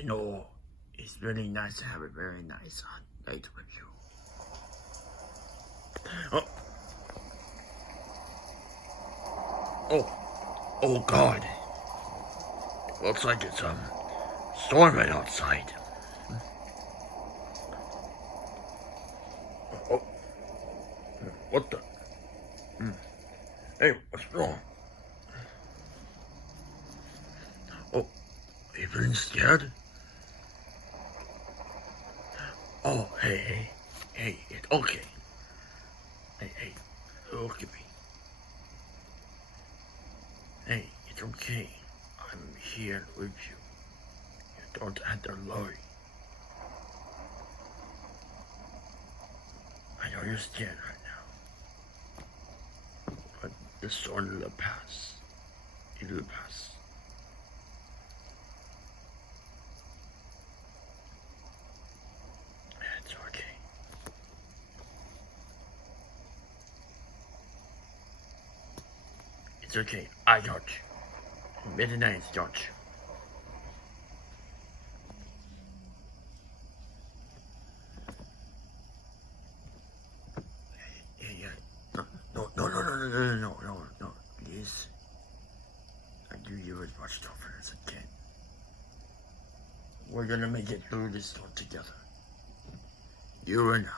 You know, it's really nice to have a very nice night with you. Oh, oh God! Looks like it's storming outside. Oh, what the? Hey, what's wrong? Oh, are you feeling scared? Oh, hey, it's okay. Hey, look at me. Hey, it's okay. I'm here with you. You don't have to worry. I know you're scared right now, but the storm will pass. It will pass. It's okay. It's okay. I got you. Midnight's got you. Yeah. No. Please. I do you as much tougher as I can. We're gonna make it through this storm together. You and I.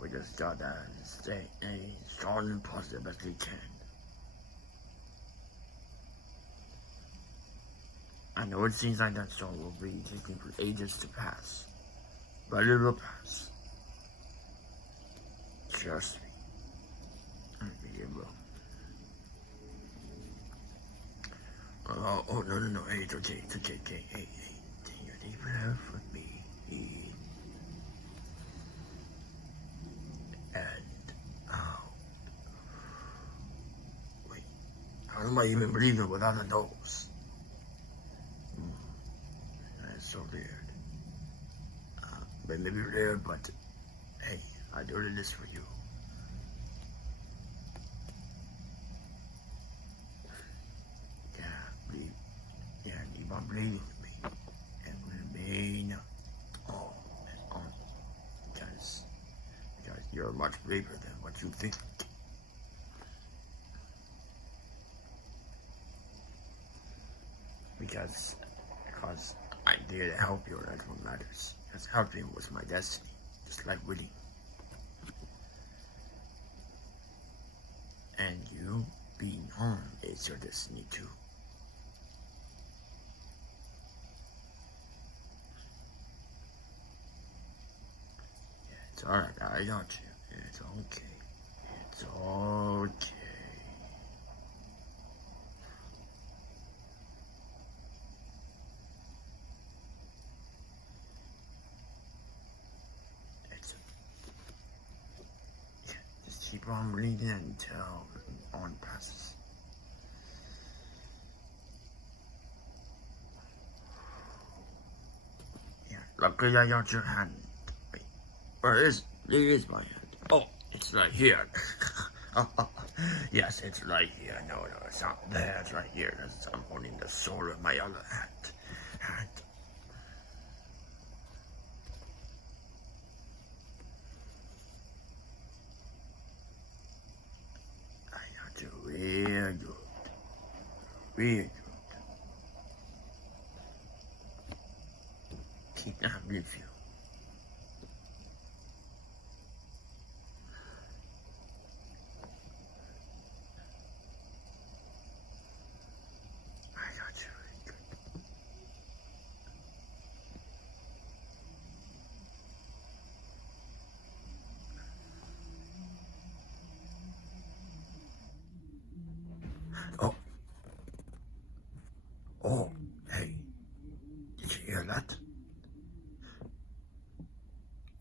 We just gotta stay as strong and positive as we can. I know it seems like that storm will be taking for ages to pass, but it will pass. Trust me. It will. Oh, no. Hey, it's okay. Hey. Take your deep breath with me. And out. Wait. How am I even breathing without a nose? That's so weird. But maybe weird, but hey, I do this for you. Keep on breathing with me and remain on because you're much braver than what you think. Because I'm there to help you, that's what matters. Because helping was my destiny, just like winning. And you being home is your destiny too. It's alright, I got you. It's okay. It's okay. Just keep on breathing until on passes. Yeah, luckily I got your hand. Wait, where is it? It is my hand. Oh, it's right here. Yes, it's right here. No, it's not there. It's right here. I'm holding the sword of my other hand. I got you real good. Real good. Keep that with you. Oh, hey, did you hear that?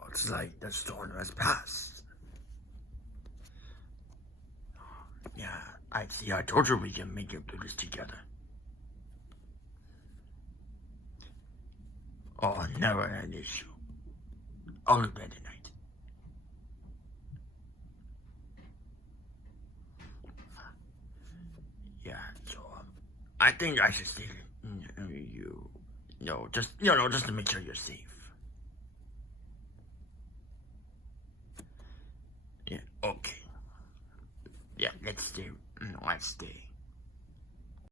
Looks like the storm has passed. Yeah, I told you we can make it through this together. Oh, never an issue. Only better night. Yeah, so I think I should stay. Just to make sure you're safe. Yeah. Okay. Yeah. Let's stay. Let's stay.